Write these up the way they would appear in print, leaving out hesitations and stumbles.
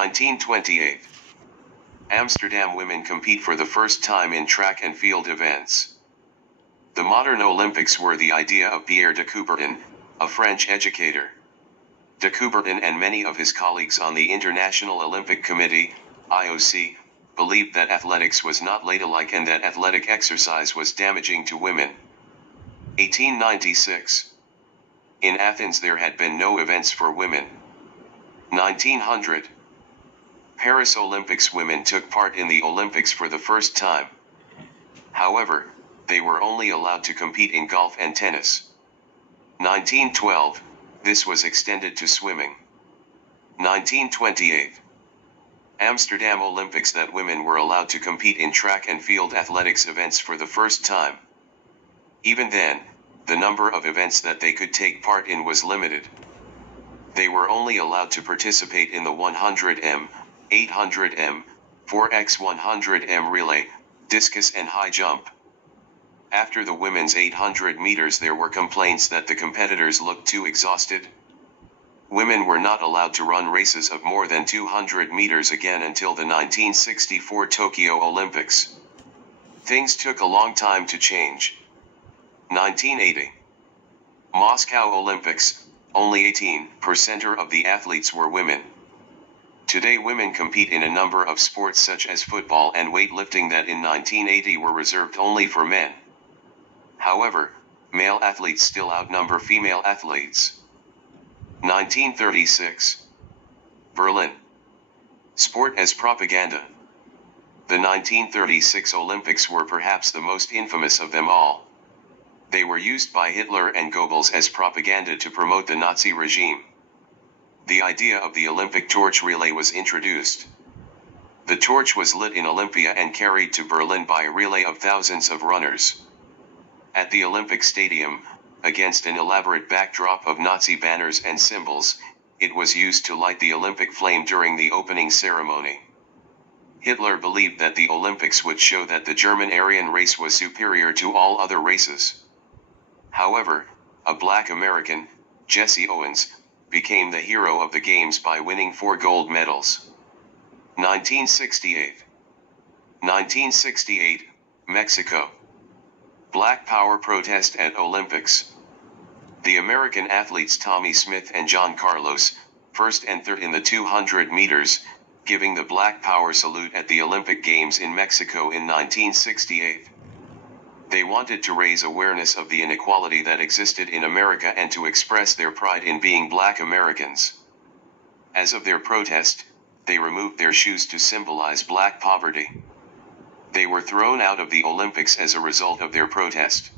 1928. Amsterdam women compete for the first time in track and field events. The modern Olympics were the idea of Pierre de Coubertin, a French educator. De Coubertin and many of his colleagues on the International Olympic Committee, IOC, believed that athletics was not ladylike and that athletic exercise was damaging to women. 1896. In Athens there had been no events for women. 1900. Paris Olympics, women took part in the Olympics for the first time. However, they were only allowed to compete in golf and tennis. 1912, this was extended to swimming. 1928. Amsterdam Olympics, that women were allowed to compete in track and field athletics events for the first time. Even then, the number of events that they could take part in was limited. They were only allowed to participate in the 100m, 800m, 4x100m relay, discus and high jump. After the women's 800 meters there were complaints that the competitors looked too exhausted. Women were not allowed to run races of more than 200 meters again until the 1964 Tokyo Olympics. Things took a long time to change. 1980. Moscow Olympics, only 18% of the athletes were women. Today women compete in a number of sports such as football and weightlifting that in 1980 were reserved only for men. However, male athletes still outnumber female athletes. 1936. Berlin. Sport as propaganda. The 1936 Olympics were perhaps the most infamous of them all. They were used by Hitler and Goebbels as propaganda to promote the Nazi regime. The idea of the Olympic torch relay was introduced. The torch was lit in Olympia and carried to Berlin by a relay of thousands of runners. At the Olympic Stadium, against an elaborate backdrop of Nazi banners and symbols, it was used to light the Olympic flame during the opening ceremony. Hitler believed that the Olympics would show that the German Aryan race was superior to all other races. However, a black American, Jesse Owens, became the hero of the games by winning 4 gold medals. 1968. 1968, Mexico. Black Power protest at Olympics. The American athletes Tommy Smith and John Carlos, first and third in the 200 meters, giving the Black Power salute at the Olympic Games in Mexico in 1968. They wanted to raise awareness of the inequality that existed in America and to express their pride in being black Americans. As of their protest, they removed their shoes to symbolize black poverty. They were thrown out of the Olympics as a result of their protest.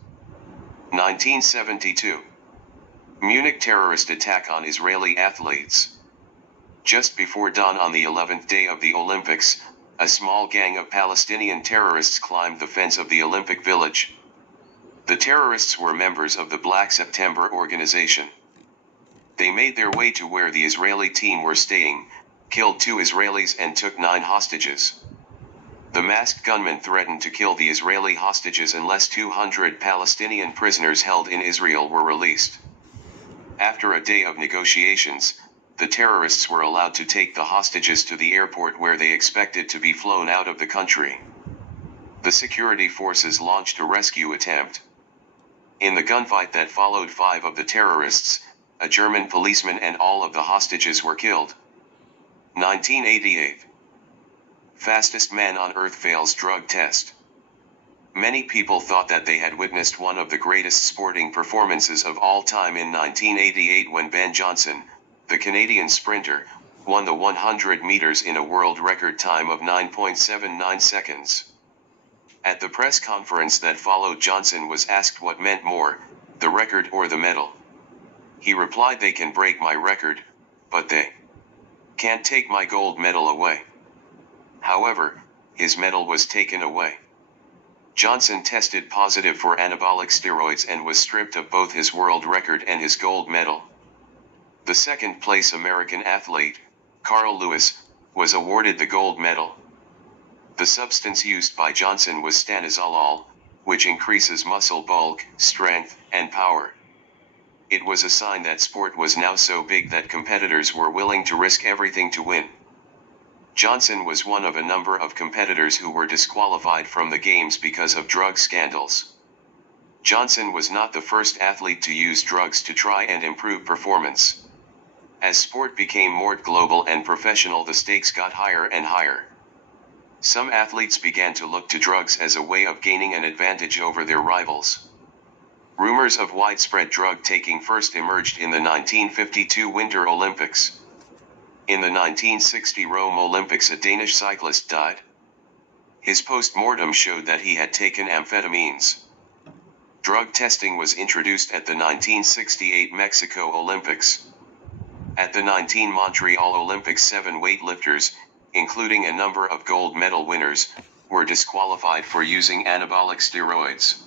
1972. Munich terrorist attack on Israeli athletes. Just before dawn on the 11th day of the Olympics, a small gang of Palestinian terrorists climbed the fence of the Olympic Village. The terrorists were members of the Black September organization. They made their way to where the Israeli team were staying, killed 2 Israelis and took 9 hostages. The masked gunmen threatened to kill the Israeli hostages unless 200 Palestinian prisoners held in Israel were released. After a day of negotiations, the terrorists were allowed to take the hostages to the airport where they expected to be flown out of the country. The security forces launched a rescue attempt. In the gunfight that followed, 5 of the terrorists, a German policeman and all of the hostages were killed. 1988. Fastest man on Earth fails drug test. Many people thought that they had witnessed one of the greatest sporting performances of all time in 1988 when Ben Johnson, the Canadian sprinter, won the 100 meters in a world record time of 9.79 seconds. At the press conference that followed, Johnson was asked what meant more, the record or the medal. He replied, "They can break my record, but they can't take my gold medal away." However, his medal was taken away. Johnson tested positive for anabolic steroids and was stripped of both his world record and his gold medal. The second-place American athlete, Carl Lewis, was awarded the gold medal. The substance used by Johnson was stanozolol, which increases muscle bulk, strength, and power. It was a sign that sport was now so big that competitors were willing to risk everything to win. Johnson was one of a number of competitors who were disqualified from the games because of drug scandals. Johnson was not the first athlete to use drugs to try and improve performance. As sport became more global and professional, the stakes got higher and higher. Some athletes began to look to drugs as a way of gaining an advantage over their rivals. Rumors of widespread drug taking first emerged in the 1952 Winter Olympics. In the 1960 Rome Olympics, a Danish cyclist died. His post-mortem showed that he had taken amphetamines. Drug testing was introduced at the 1968 Mexico Olympics. At the 19 Montreal Olympics, 7 weightlifters, including a number of gold medal winners, were disqualified for using anabolic steroids.